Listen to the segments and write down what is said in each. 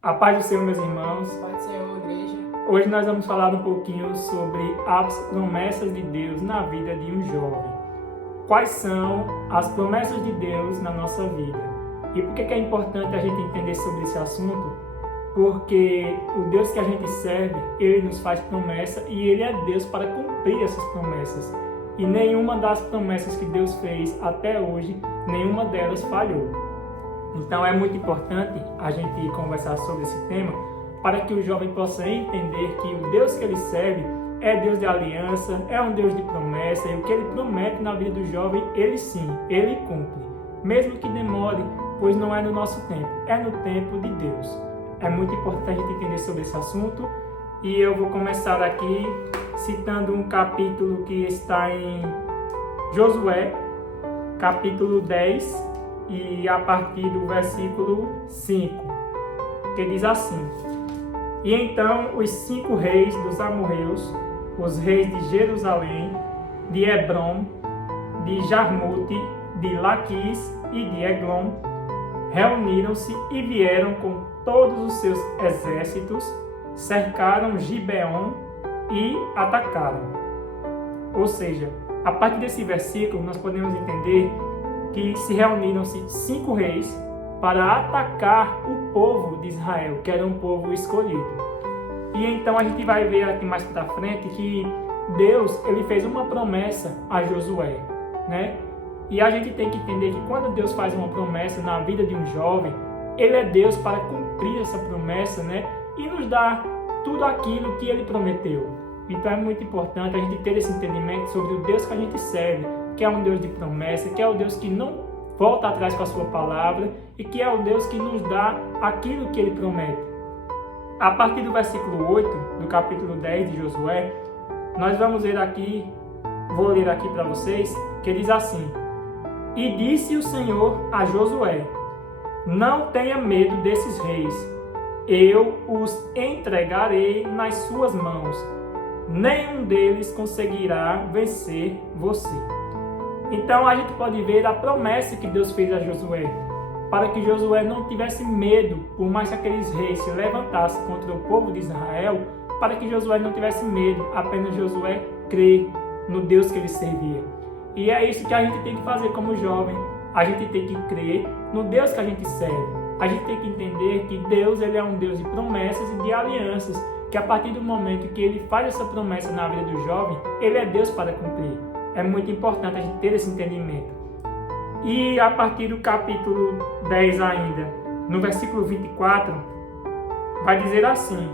A paz do Senhor, meus irmãos. Pai do Senhor, igreja. Hoje nós vamos falar um pouquinho sobre as promessas de Deus na vida de um jovem. Quais são as promessas de Deus na nossa vida? E por que é importante a gente entender sobre esse assunto? Porque o Deus que a gente serve, Ele nos faz promessa e Ele é Deus para cumprir essas promessas. E nenhuma das promessas que Deus fez até hoje, nenhuma delas falhou. Então é muito importante a gente conversar sobre esse tema para que o jovem possa entender que o Deus que ele serve é Deus de aliança, é um Deus de promessa, e o que ele promete na vida do jovem, ele sim, ele cumpre. Mesmo que demore, pois não é no nosso tempo, é no tempo de Deus. É muito importante a gente entender sobre esse assunto e eu vou começar aqui citando um capítulo que está em Josué, capítulo 10, e a partir do versículo 5, que diz assim: E então os 5 reis dos amorreus, os reis de Jerusalém, de Hebrom, de Jarmute, de Laquis e de Eglon, reuniram-se e vieram com todos os seus exércitos, cercaram Gibeon e atacaram. Ou seja, a partir desse versículo nós podemos entender que se reuniram-se 5 reis para atacar o povo de Israel, que era um povo escolhido. E então a gente vai ver aqui mais para frente que Deus ele fez uma promessa a Josué, né? E a gente tem que entender que quando Deus faz uma promessa na vida de um jovem, Ele é Deus para cumprir essa promessa, né? E nos dar tudo aquilo que Ele prometeu. Então é muito importante a gente ter esse entendimento sobre o Deus que a gente serve, que é um Deus de promessa, que é o Deus que não volta atrás com a sua palavra e que é o Deus que nos dá aquilo que Ele promete. A partir do versículo 8, do capítulo 10 de Josué, nós vamos ver aqui, vou ler aqui para vocês, que diz assim: E disse o Senhor a Josué: Não tenha medo desses reis, eu os entregarei nas suas mãos, nenhum deles conseguirá vencer você. Então a gente pode ver a promessa que Deus fez a Josué, para que Josué não tivesse medo, por mais que aqueles reis se levantassem contra o povo de Israel, para que Josué não tivesse medo, apenas Josué crer no Deus que ele servia. E é isso que a gente tem que fazer como jovem, a gente tem que crer no Deus que a gente serve. A gente tem que entender que Deus ele é um Deus de promessas e de alianças, que a partir do momento que ele faz essa promessa na vida do jovem, ele é Deus para cumprir. É muito importante a gente ter esse entendimento. E a partir do capítulo 10 ainda, no versículo 24, vai dizer assim: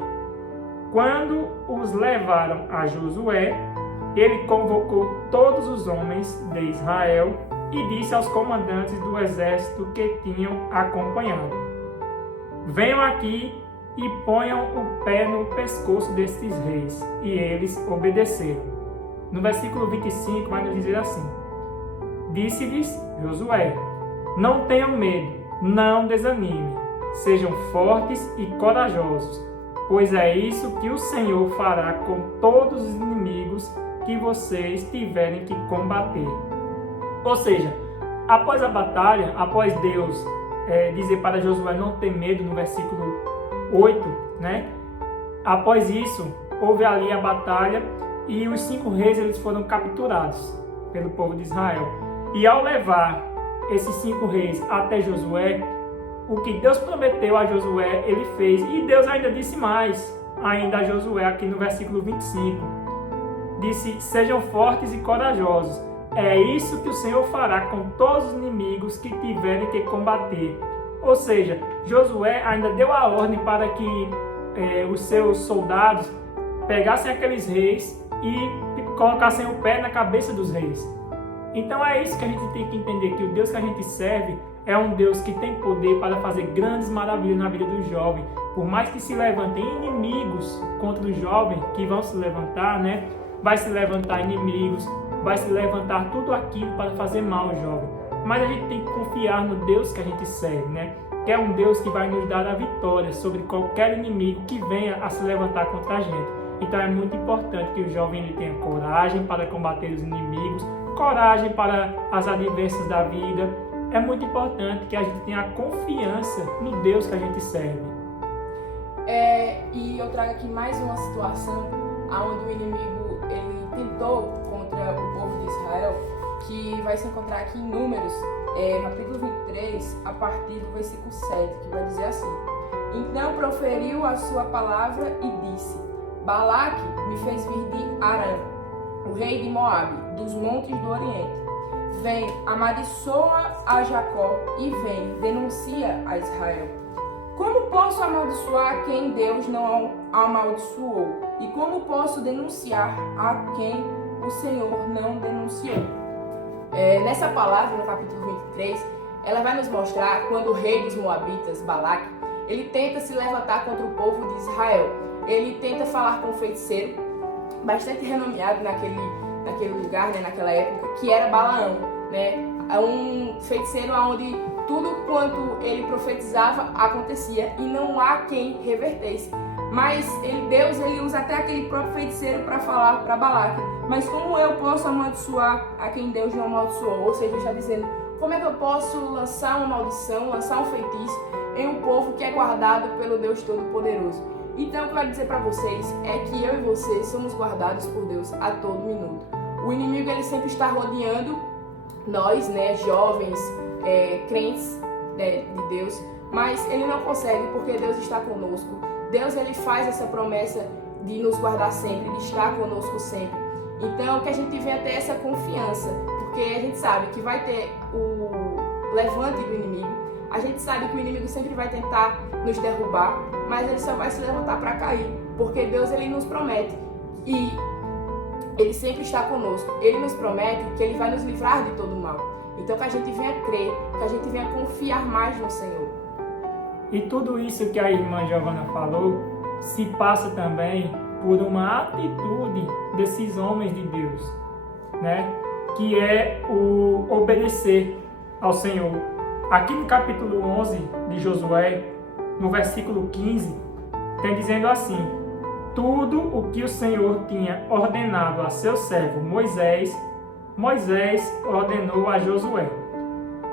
Quando os levaram a Josué, ele convocou todos os homens de Israel e disse aos comandantes do exército que tinham acompanhado: Venham aqui e ponham o pé no pescoço destes reis. E eles obedeceram. No versículo 25 vai nos dizer assim: Disse-lhes Josué: Não tenham medo, não desanimem, sejam fortes e corajosos, pois é isso que o Senhor fará com todos os inimigos que vocês tiverem que combater. Ou seja, após a batalha, após Deus dizer para Josué não ter medo, no versículo 8, né? Após isso, houve ali a batalha e os 5 reis eles foram capturados pelo povo de Israel. E ao levar esses 5 reis até Josué, o que Deus prometeu a Josué, ele fez. E Deus ainda disse mais, ainda a Josué, aqui no versículo 25. Disse: Sejam fortes e corajosos. É isso que o Senhor fará com todos os inimigos que tiverem que combater. Ou seja, Josué ainda deu a ordem para que os seus soldados pegassem aqueles reis e colocassem o pé na cabeça dos reis. Então é isso que a gente tem que entender, que o Deus que a gente serve é um Deus que tem poder para fazer grandes maravilhas na vida do jovem. Por mais que se levantem inimigos contra o jovem, que vão se levantar, né? Vai se levantar inimigos, vai se levantar tudo aquilo para fazer mal ao jovem. Mas a gente tem que confiar no Deus que a gente serve, né? Que é um Deus que vai nos dar a vitória sobre qualquer inimigo que venha a se levantar contra a gente. Então é muito importante que o jovem ele tenha coragem para combater os inimigos, coragem para as adversidades da vida. É muito importante que a gente tenha confiança no Deus que a gente serve. E eu trago aqui mais uma situação onde o inimigo ele tentou contra o povo de Israel, que vai se encontrar aqui em Números, capítulo 23, a partir do versículo 7, que vai dizer assim: Então proferiu a sua palavra e disse: Balaque me fez vir de Arã, o rei de Moabe, dos montes do Oriente. Vem, amaldiçoa a Jacó e vem, denuncia a Israel. Como posso amaldiçoar quem Deus não amaldiçoou? E como posso denunciar a quem o Senhor não denunciou? Nessa palavra, no capítulo 23, ela vai nos mostrar quando o rei dos Moabitas, Balaque, ele tenta se levantar contra o povo de Israel. Ele tenta falar com um feiticeiro bastante renomeado naquele lugar, né, naquela época, que era Balaão, né? Um feiticeiro onde tudo quanto ele profetizava acontecia e não há quem revertesse. Mas Deus usa até aquele próprio feiticeiro para falar para Balaque: mas como eu posso amaldiçoar a quem Deus não amaldiçoou? Ou seja, está dizendo, como é que eu posso lançar uma maldição, lançar um feitiço em um povo que é guardado pelo Deus Todo-Poderoso? Então, o que eu quero dizer para vocês é que eu e você somos guardados por Deus a todo minuto. O inimigo ele sempre está rodeando nós, né, jovens, crentes, né, de Deus, mas ele não consegue, porque Deus está conosco. Deus ele faz essa promessa de nos guardar sempre, de estar conosco sempre. Então, que a gente venha ter essa confiança, porque a gente sabe que vai ter o levante do inimigo. A gente sabe que o inimigo sempre vai tentar nos derrubar, mas ele só vai se levantar para cair, porque Deus ele nos promete e ele sempre está conosco. Ele nos promete que ele vai nos livrar de todo mal. Então que a gente venha crer, que a gente venha confiar mais no Senhor. E tudo isso que a irmã Giovana falou se passa também por uma atitude desses homens de Deus, né? Que é o obedecer ao Senhor. Aqui no capítulo 11 de Josué, no versículo 15, tem dizendo assim: tudo o que o Senhor tinha ordenado a seu servo Moisés ordenou a Josué.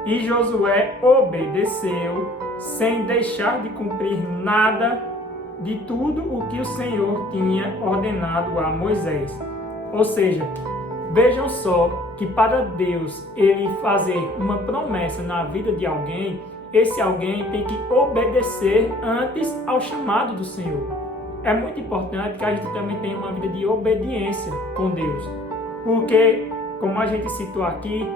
E Josué obedeceu, sem deixar de cumprir nada de tudo o que o Senhor tinha ordenado a Moisés. Ou seja, vejam só que para Deus ele fazer uma promessa na vida de alguém, esse alguém tem que obedecer antes ao chamado do Senhor. É muito importante que a gente também tenha uma vida de obediência com Deus, porque, como a gente citou aqui,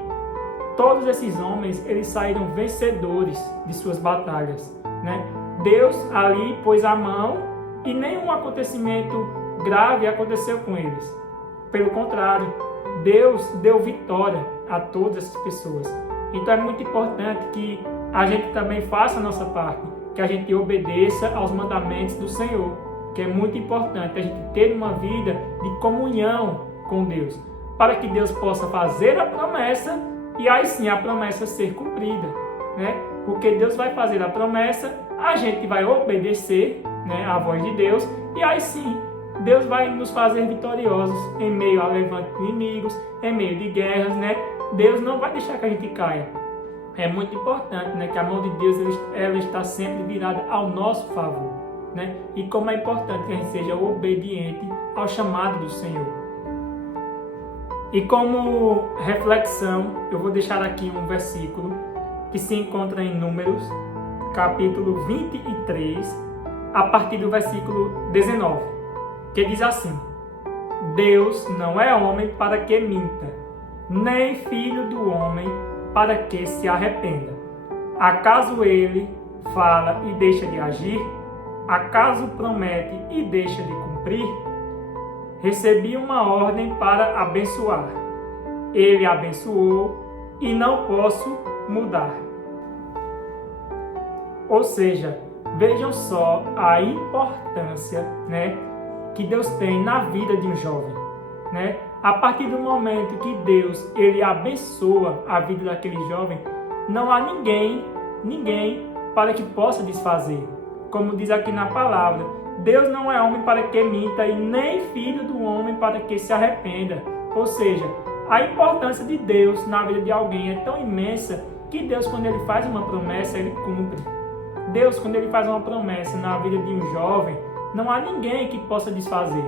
todos esses homens eles saíram vencedores de suas batalhas, né? Deus ali pôs a mão e nenhum acontecimento grave aconteceu com eles. Pelo contrário, Deus deu vitória a todas essas pessoas. Então é muito importante que a gente também faça a nossa parte, que a gente obedeça aos mandamentos do Senhor, que é muito importante a gente ter uma vida de comunhão com Deus, para que Deus possa fazer a promessa e aí sim a promessa ser cumprida, né? Porque Deus vai fazer a promessa, a gente vai obedecer, né, à voz de Deus, e aí sim Deus vai nos fazer vitoriosos em meio a levante de inimigos, em meio de guerras, né? Deus não vai deixar que a gente caia. É muito importante, né, que a mão de Deus ela está sempre virada ao nosso favor, né? E como é importante que a gente seja obediente ao chamado do Senhor. E como reflexão, eu vou deixar aqui um versículo que se encontra em Números, capítulo 23, a partir do versículo 19, que diz assim: Deus não é homem para que minta, nem filho do homem para que se arrependa. Acaso ele fala e deixa de agir? Acaso promete e deixa de cumprir? Recebi uma ordem para abençoar. Ele abençoou e não posso mudar. Ou seja, vejam só a importância, né, que Deus tem na vida de um jovem, né? A partir do momento que Deus ele abençoa a vida daquele jovem, não há ninguém para que possa desfazer. Como diz aqui na palavra, Deus não é homem para que minta e nem filho do homem para que se arrependa. Ou seja, a importância de Deus na vida de alguém é tão imensa que Deus, quando ele faz uma promessa, ele cumpre. Deus, quando Ele faz uma promessa na vida de um jovem, não há ninguém que possa desfazer.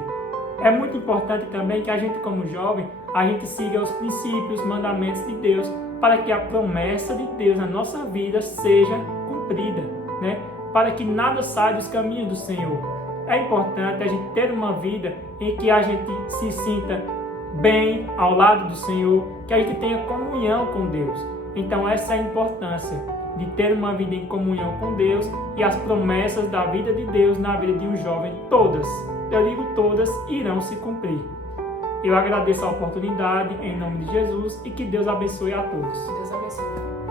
É muito importante também que a gente, como jovem, a gente siga os princípios, os mandamentos de Deus, para que a promessa de Deus na nossa vida seja cumprida, né? Para que nada saia dos caminhos do Senhor. É importante a gente ter uma vida em que a gente se sinta bem ao lado do Senhor, que a gente tenha comunhão com Deus. Então essa é a importância de ter uma vida em comunhão com Deus e as promessas da vida de Deus na vida de um jovem, todas, eu digo todas, irão se cumprir. Eu agradeço a oportunidade em nome de Jesus e que Deus abençoe a todos. Deus abençoe.